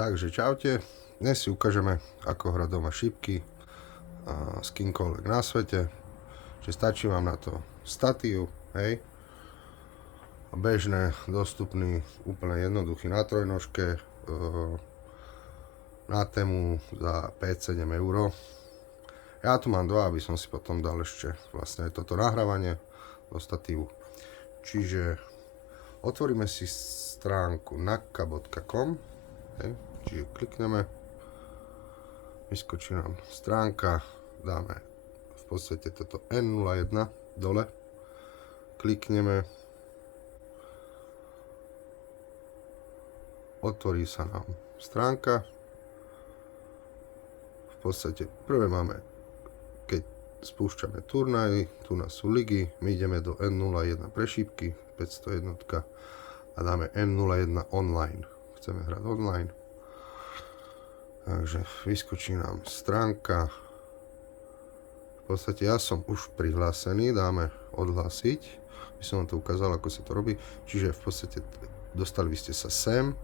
Takže čaute, dnes si ukážeme, ako hrať doma šipky s kýmkoľvek na svete. Čiže stačí vám na to statív, hej, bežné, dostupný, úplne jednoduchý na trojnožke, na tému za 5-7 eur. Ja tu mám dva, aby som si potom dal ešte vlastne aj toto nahrávanie do statívu. Čiže otvoríme si stránku nakka.com, čiže klikneme, vyskočí nám stránka, dáme v podstate toto N01 dole, klikneme, otvorí sa nám stránka. V podstate prvé máme, keď spúšťame turnaj, tu nás sú ligy, my ideme do N01 pre šípky, 501 a dáme N01 online. Chceme hrať online. Takže vyskočí nám stránka. V podstate ja som už prihlásený, dáme odhlásiť. By som vám to ukázal, ako sa to robí. Čiže v podstate dostali by ste sa sem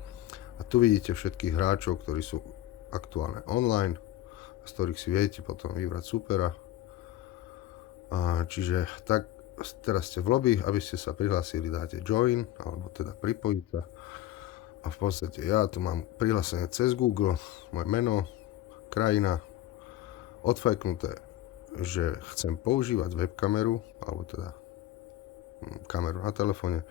a tu vidíte všetkých hráčov, ktorí sú aktuálne online, z ktorých si viete potom vybrať supera. Čiže tak, teraz ste v lobby, aby ste sa prihlásili, dáte join, alebo teda pripojiť sa. A v podstate ja tu mám prihlásenie cez Google, moje meno, krajina, odfajknuté, že chcem používať webkameru, alebo teda kameru na telefóne.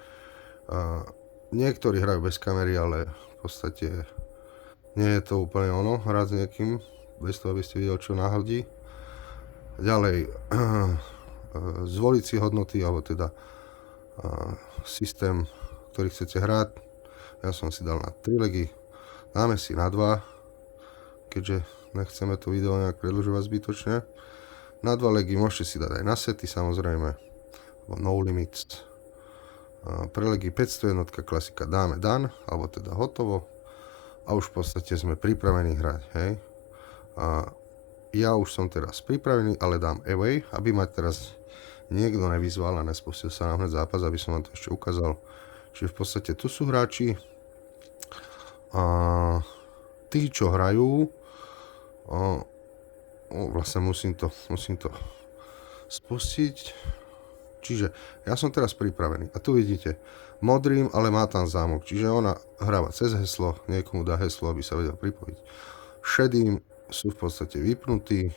Niektorí hrajú bez kamery, ale v podstate nie je to úplne ono, hrať s niekým, bez toho, aby ste videli, čo náhodí. Ďalej, zvoliť si hodnoty, alebo teda systém, ktorý chcete hrať. Ja som si dal na 3 legy, dáme si na 2, keďže nechceme to video nejak predĺžovať zbytočne. Na 2 legy môžete si dať aj na sety, samozrejme, no limits. Pre legy 501 klasika dáme done, alebo teda hotovo. A už v podstate sme pripravení hrať, hej. Ja už som teraz pripravený, ale dám away, aby ma teraz niekto nevyzval a nespustil sa nám hneď zápas, aby som vám to ešte ukázal. Čiže v podstate tu sú hráči a tí, čo hrajú, vlastne musím to spustiť. Čiže ja som teraz pripravený a tu vidíte modrým, ale má tam zámok, čiže ona hráva cez heslo, niekomu dá heslo, aby sa vedel pripojiť. Šedým sú v podstate vypnutí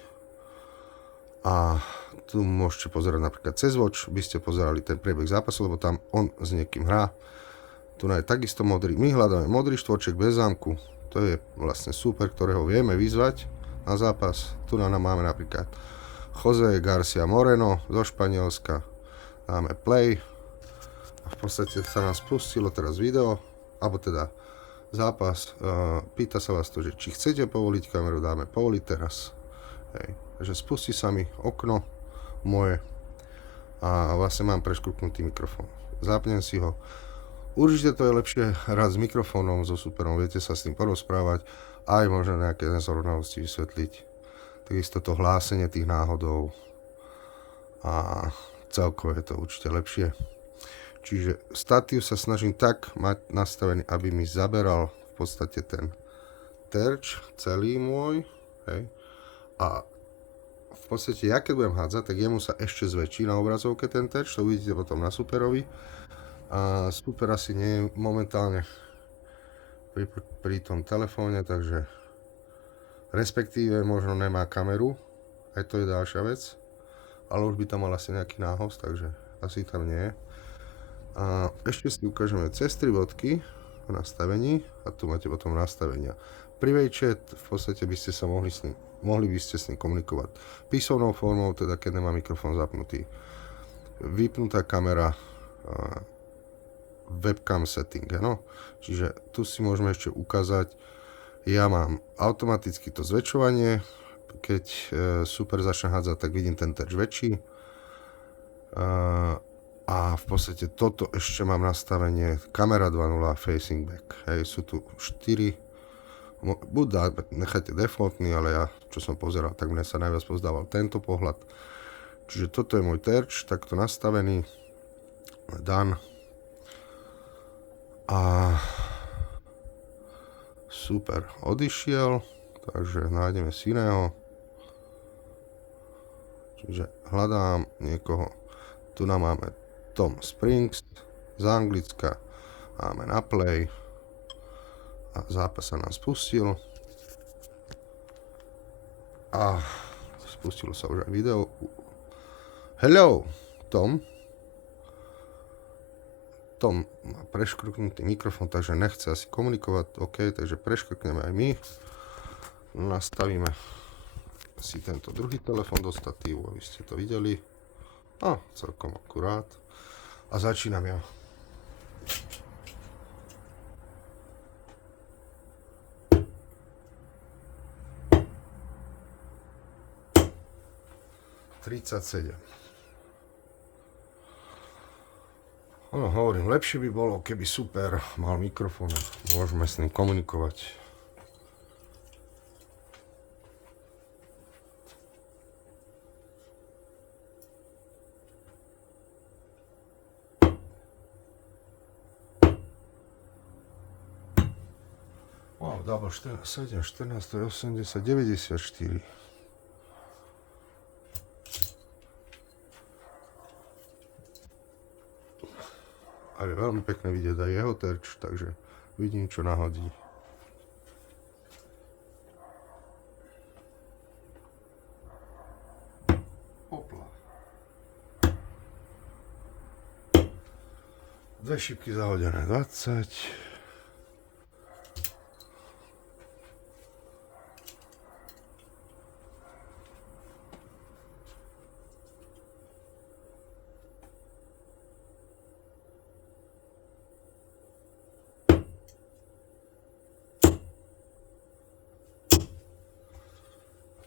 a tu môžete pozerať napríklad cez Watch, by ste pozerali ten priebeh zápasu, lebo tam on s niekým hrá. Tu je takisto modrý, my hľadáme modrý štvorček bez zámku, to je vlastne super, ktorého vieme vyzvať na zápas. Tu nám máme napríklad Jose Garcia Moreno zo Španielska, dáme play a v podstate sa nám spustilo teraz video, alebo teda zápas. Pýta sa vás to, že či chcete povoliť kameru, dáme povoliť teraz. Hej. Takže spustí sa mi okno moje a vlastne mám preškrupnutý mikrofón. Zapnem si ho. Určite to je lepšie hrať s mikrofónom, so superom, viete sa s tým porozprávať, aj možno nejaké nezrovnalosti vysvetliť. Takisto to hlásenie tých náhodov a celkovo je to určite lepšie. Čiže statív sa snažím tak mať nastavený, aby mi zaberal v podstate ten terč celý môj, hej. A v podstate ja keď budem hádzať, tak jemu sa ešte zväčší na obrazovke ten terč, to uvidíte potom na superovi. A super asi nie je momentálne pri tom telefóne, takže respektíve možno nemá kameru, aj to je ďalšia vec, ale už by tam mal asi nejaký nához, takže asi tam nie je. A ešte si ukážeme cez 3 bodky v nastavení a tu máte potom nastavenia. Private chat, v podstate by ste sa mohli by ste s ním komunikovať písomnou formou, teda keď nemá mikrofón zapnutý. Vypnutá kamera, webcam setting, no. Čiže tu si môžeme ešte ukázať, ja mám automaticky to zväčšovanie, keď super začne hádzať, tak vidím ten terč väčší. A v podstate toto ešte mám nastavenie kamera 2.0 facing back. Hej, sú tu 4, buď nechajte defaultný, ale ja, čo som pozeral, tak mne sa najviac pozdával tento pohľad. Čiže toto je môj terč, takto nastavený, done. A Super, odišiel, takže nájdeme si iného. Čiže hľadám niekoho. Tu nám máme Tom Springs z Anglicka. Máme na play. A zápas sa nám spustil. A spustilo sa už aj video. Hello, Tom. Tom má preškrknutý mikrofón, takže nechce asi komunikovať. OK, takže preškrkneme aj my. Nastavíme si tento druhý telefón do statívu, aby ste to videli. A celkom akurát. A začínam ja. No, hovorím, lepšie by bolo, keby super mal mikrofón, môžeme s ním komunikovať. Wow, double 7, 14, 80, 94. A je veľmi pekné vidieť aj jeho terč, takže vidím, čo nahodí. Hopla. Dve šipky zahodené, 20.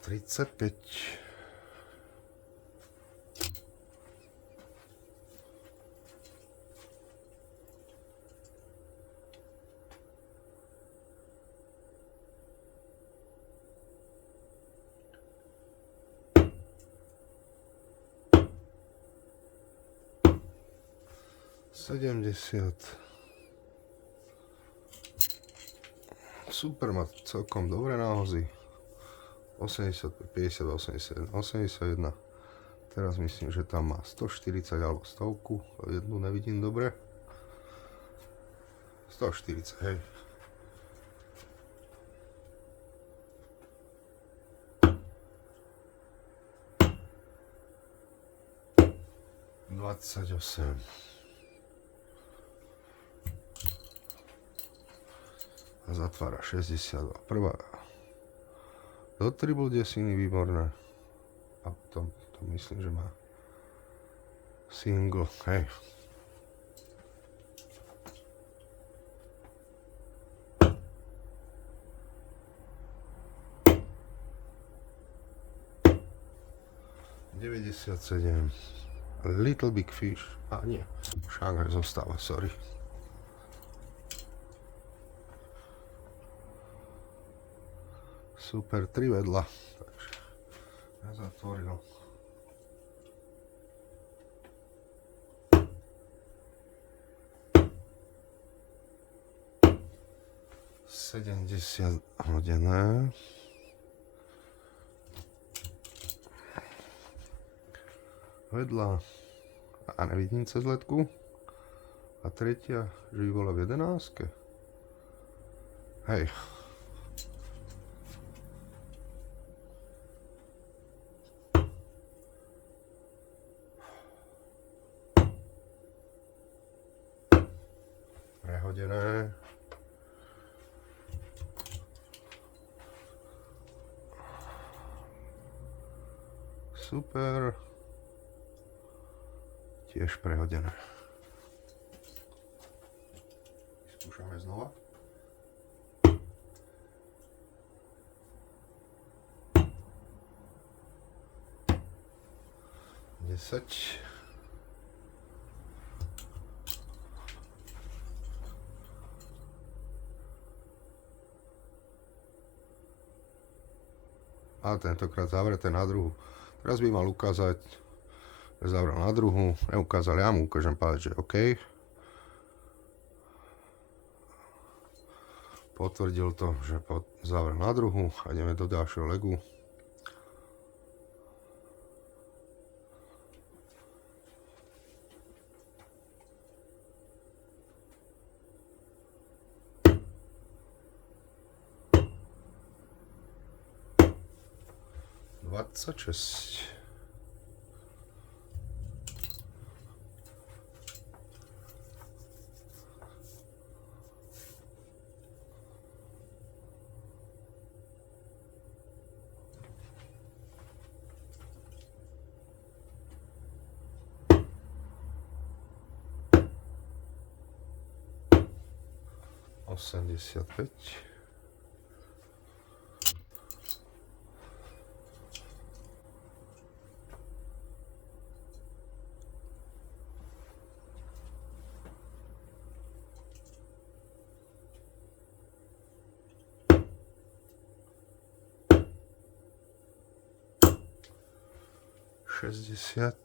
Тридцать 70. Super, má celkom dobré náhozy. 85, 52, 81, 81. Teraz myslím, že tam má 140 alebo 100. Jednu nevidím dobre. 140, hej. Dvadsaťosem. A zatvára 62. Prvá. Do triple desiny, výborné. A to myslím, že má single, hej. ...97. Little Big Fish. A nie, Šanghaj zostáva, sorry. Super, 3 vedľa. Takže ja zatvoril. ...70 hodené. Vedľa. A nevidím cez letku. A tretia, že by bola v 11. Hej. Prehodené. Super. Tiež prehodené. Skúšame znova. Desať. A tentokrát zavreté na druhu. Teraz by mal ukázať, že zavrel na druhu. Neukázal, ja mu ukážem povedať, že OK. Potvrdil to, že zavrel na druhu a ideme do ďalšieho legu. Dvadsaťšesť. Osemdesiatpäť. Šesťdesiat.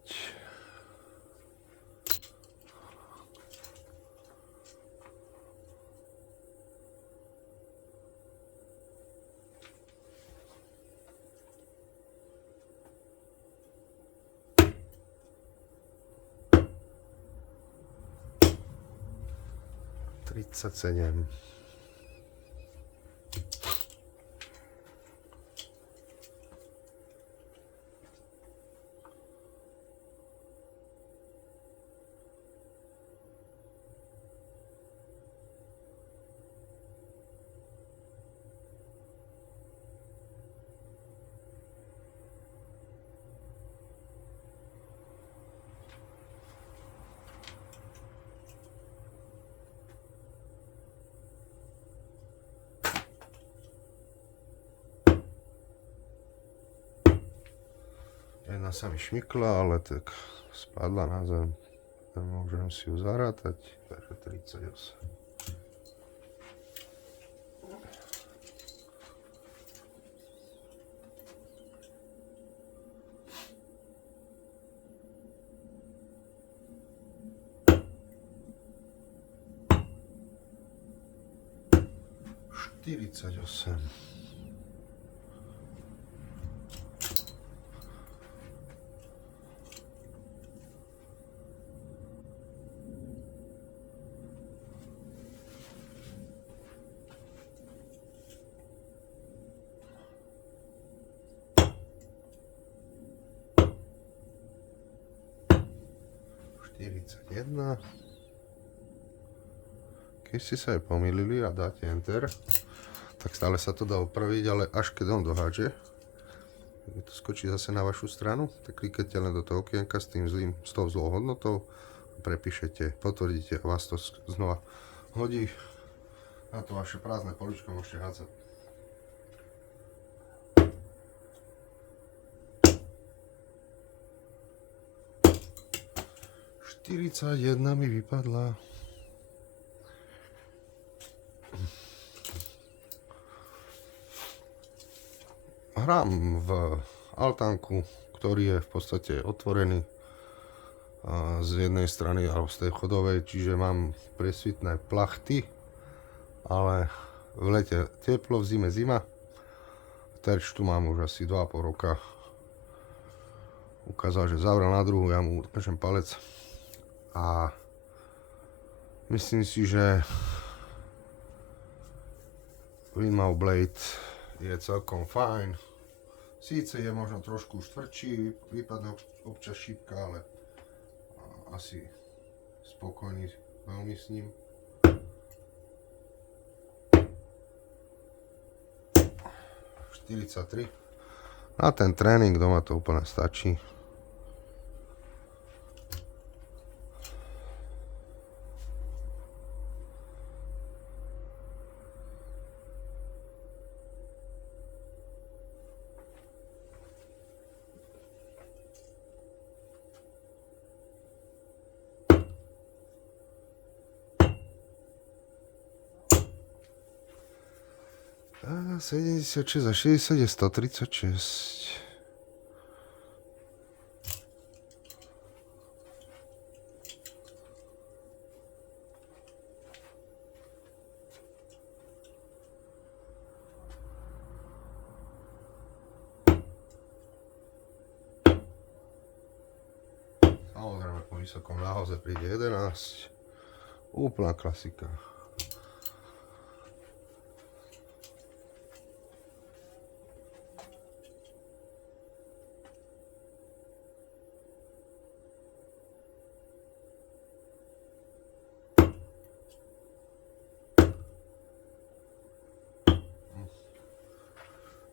Tridsaťsedem. Jedna sa mi šmykla, ale tak spadla na zem. Môžem si ju zarátať. Takže 38. Štyridsaťosem. Jedna. Keď ste sa aj pomýlili a dáte Enter, tak stále sa to dá opraviť, ale až keď on dohádže, keď to skočí zase na vašu stranu, tak kliknete len do toho okienka s tou zlou hodnotou, prepíšete, potvrdíte a vás to znova hodí na to vaše prázdne poličko, môžete hádzať. Jedna mi vypadla. Hrám v altánku, ktorý je v podstate otvorený z jednej strany alebo z tej chodovej, čiže mám presvitné plachty, ale v lete teplo, v zime zima. Terč tu mám už asi 2,5 roka. Ukázal, že zavrel na druhu, ja mu ukážem palec. A myslím si, že Windmouth Blade je celkom fajn. Síce je možno trošku už tvrdší, vypadne občas šípka, ale asi spokojný veľmi s ním. ...43. Na ten tréning doma to úplne stačí. A 76 a 60 je 136. vysokom náhoze príde 11. Úplná klasika.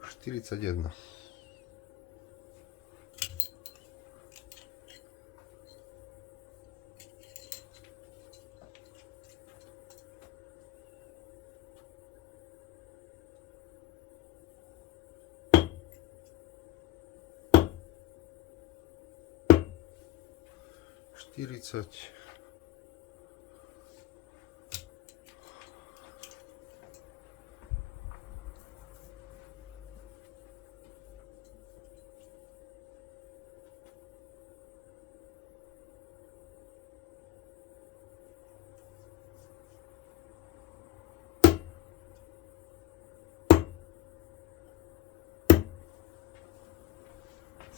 Štyridsaťjeden.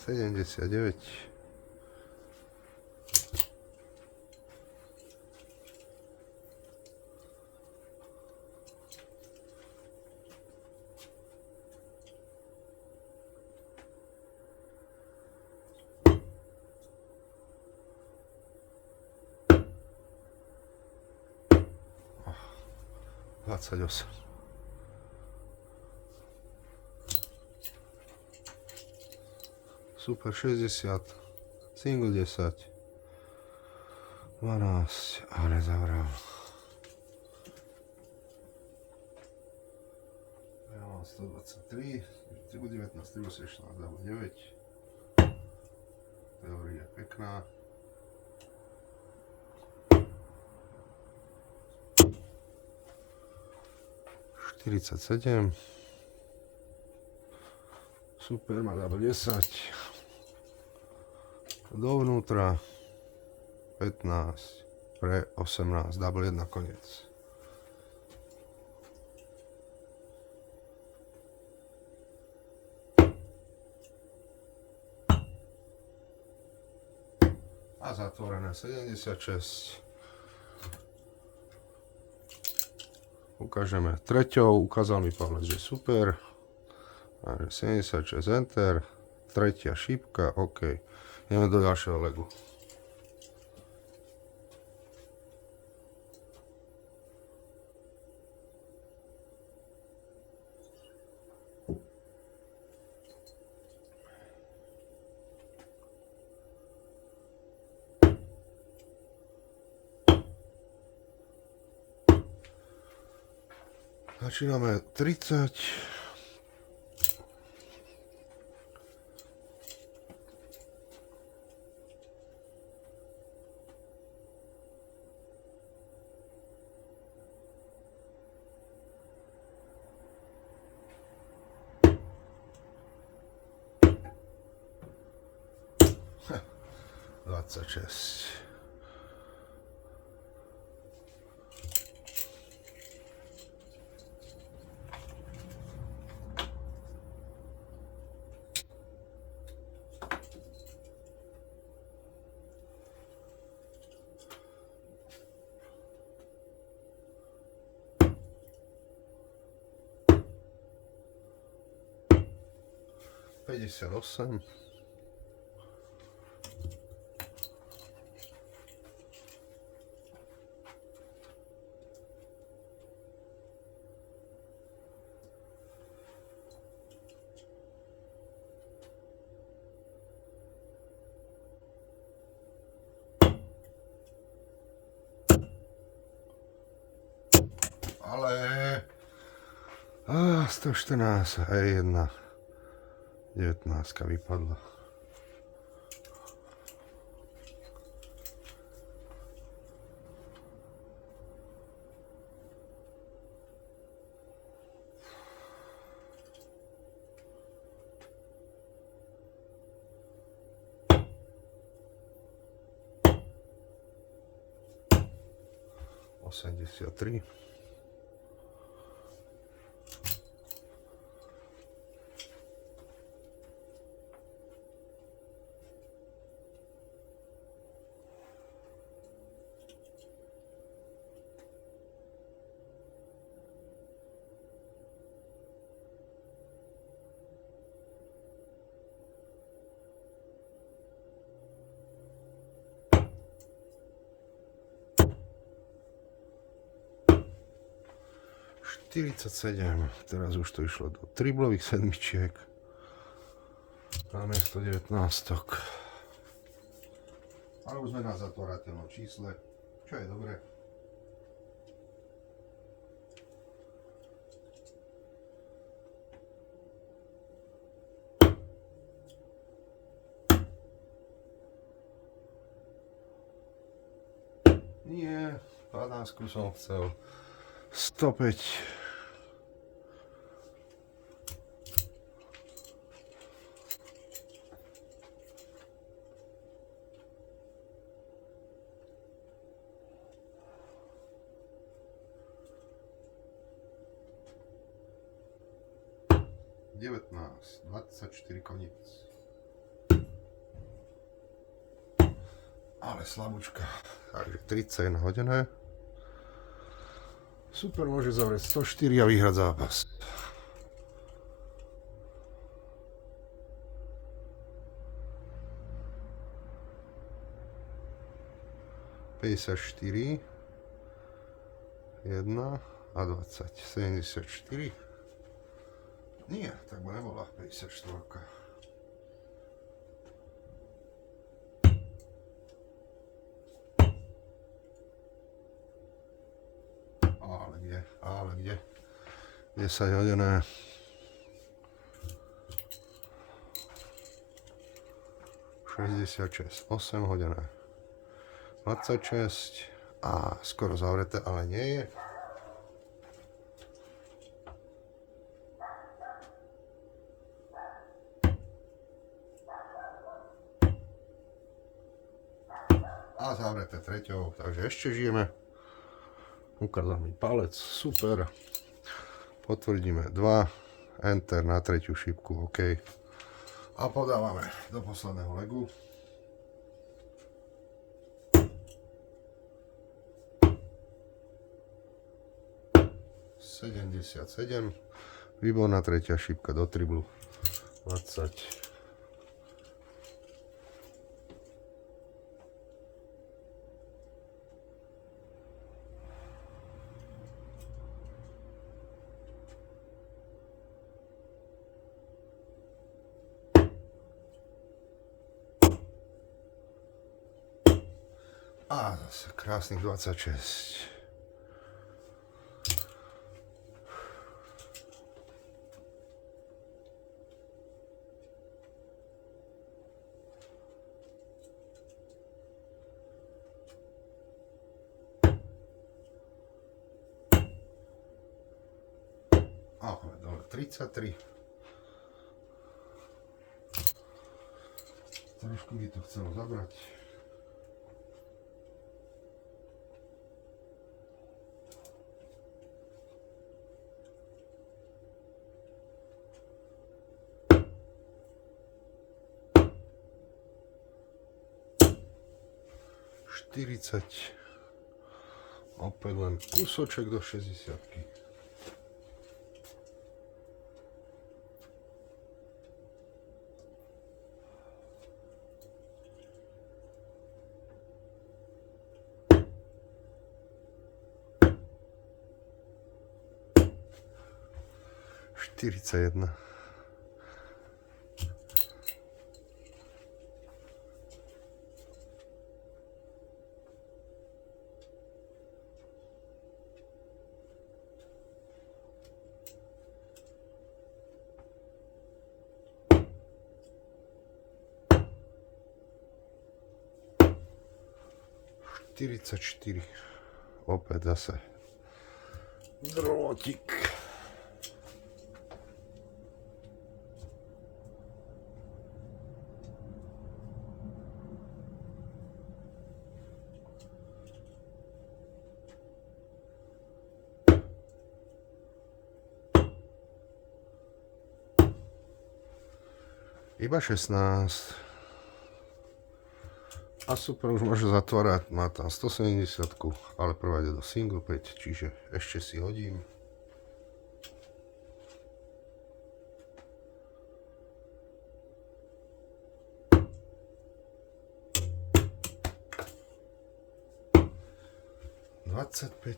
Sedemdesiatdeväť. Dvadsaťosem. Super 60, single 10, 12, ale zavral. Ja mám 123, 19, 16, 9. Teória pekná. Štyridsaťsedem. Super, má double 10. Dovnútra 15 pre 18, double 1 koniec. A zatvorené 76. Ukážeme treťou, ukázal mi palec, že super. A 76 enter, tretia šípka, OK. Ideme do ďalšieho legu. Začíname 30. Dvadsaťšesť. Päťdesiatosem. Ale 114 a 1 19 vypadla. Osemdesiat tri. 47, teraz už to išlo do triblových sedmičiek namiesto 19. Ale už sme na zatvárateľnom čísle, čo je dobré. Nie, 12 som chcel. 105. Devätnásť, 24 koniec. Ale slabúčka. Takže 31 hodené. Super, môže zavrieť 104 a vyhrať zápas. ...54... 1 a 20. 74. Nie, tak by nebola 54. Ale kde? 10 hodené. ...66, 8 hodené. 26 a skoro zavreté, ale nie je. A zavreté treťou, takže ešte žijeme. Ukázal mi palec, super. Potvrdíme 2, enter na tretiu šípku, OK. A podávame do posledného legu. ...77. Výborná tretia šípka do triblu. 20. A zase krásnych 26. A dole 33. Trošku by to chcelo zabrať. Opäť len kúsoček do 60-ky. ...41. Opäť zase drôtik. Iba 16. A super, už môže zatvárať, má tam 170, ale prvá ide do single 5, čiže ešte si hodím. ...25.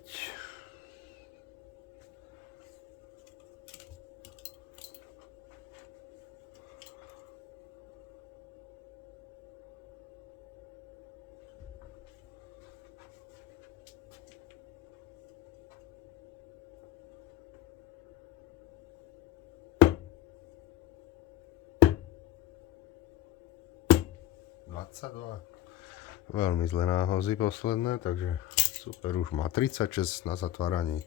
22. Veľmi zlé náhozy posledné, takže super, už má 36 na zatváraní.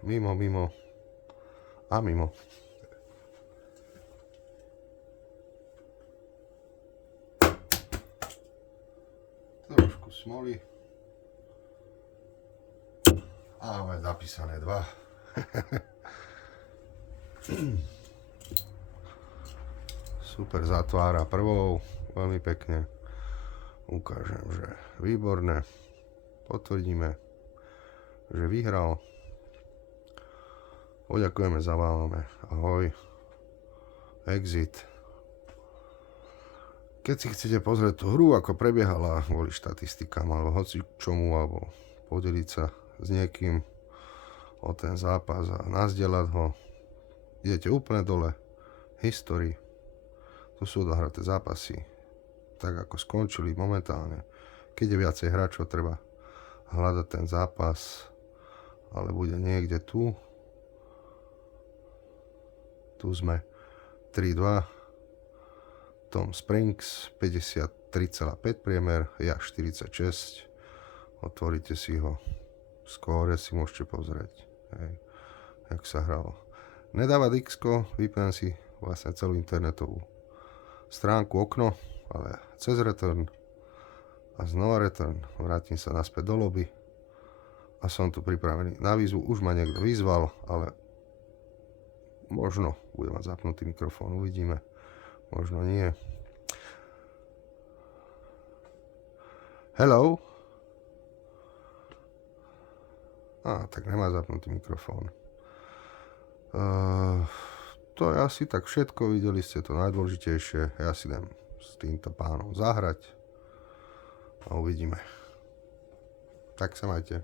Mimo a mimo. Trošku smoly. A máme zapísané 2. Super, zatvára prvou. Veľmi pekne. Ukážem, že výborné. Potvrdíme, že vyhral. Poďakujeme, zavávame. Ahoj. Exit. Keď si chcete pozrieť tú hru, ako prebiehala kvôli štatistikám, alebo hoci čomu, alebo podeliť sa s niekým o ten zápas a nazdieľať ho, idete úplne dole. History. Tu sú odohraté zápasy. Tak ako skončili momentálne. Keď je viacej hráčov, treba hľadať ten zápas, ale bude niekde tu. Tu sme 3-2. Tom Springs 53,5 priemer, ja 46. Otvoríte si ho. Skóre si môžete pozrieť. Hej, jak sa hralo. Nedávať X-ko, vypnem si vlastne celú internetovú stránku, okno, ale cez return a znova return. Vrátim sa naspäť do lobby a som tu pripravený na výzvu. Už ma niekto vyzval, ale možno bude mať zapnutý mikrofón, uvidíme. Možno nie. Hello? Tak nemá zapnutý mikrofón. To je asi tak všetko. Videli ste to najdôležitejšie. Ja si idem s týmto pánom zahrať a uvidíme. Tak sa majte.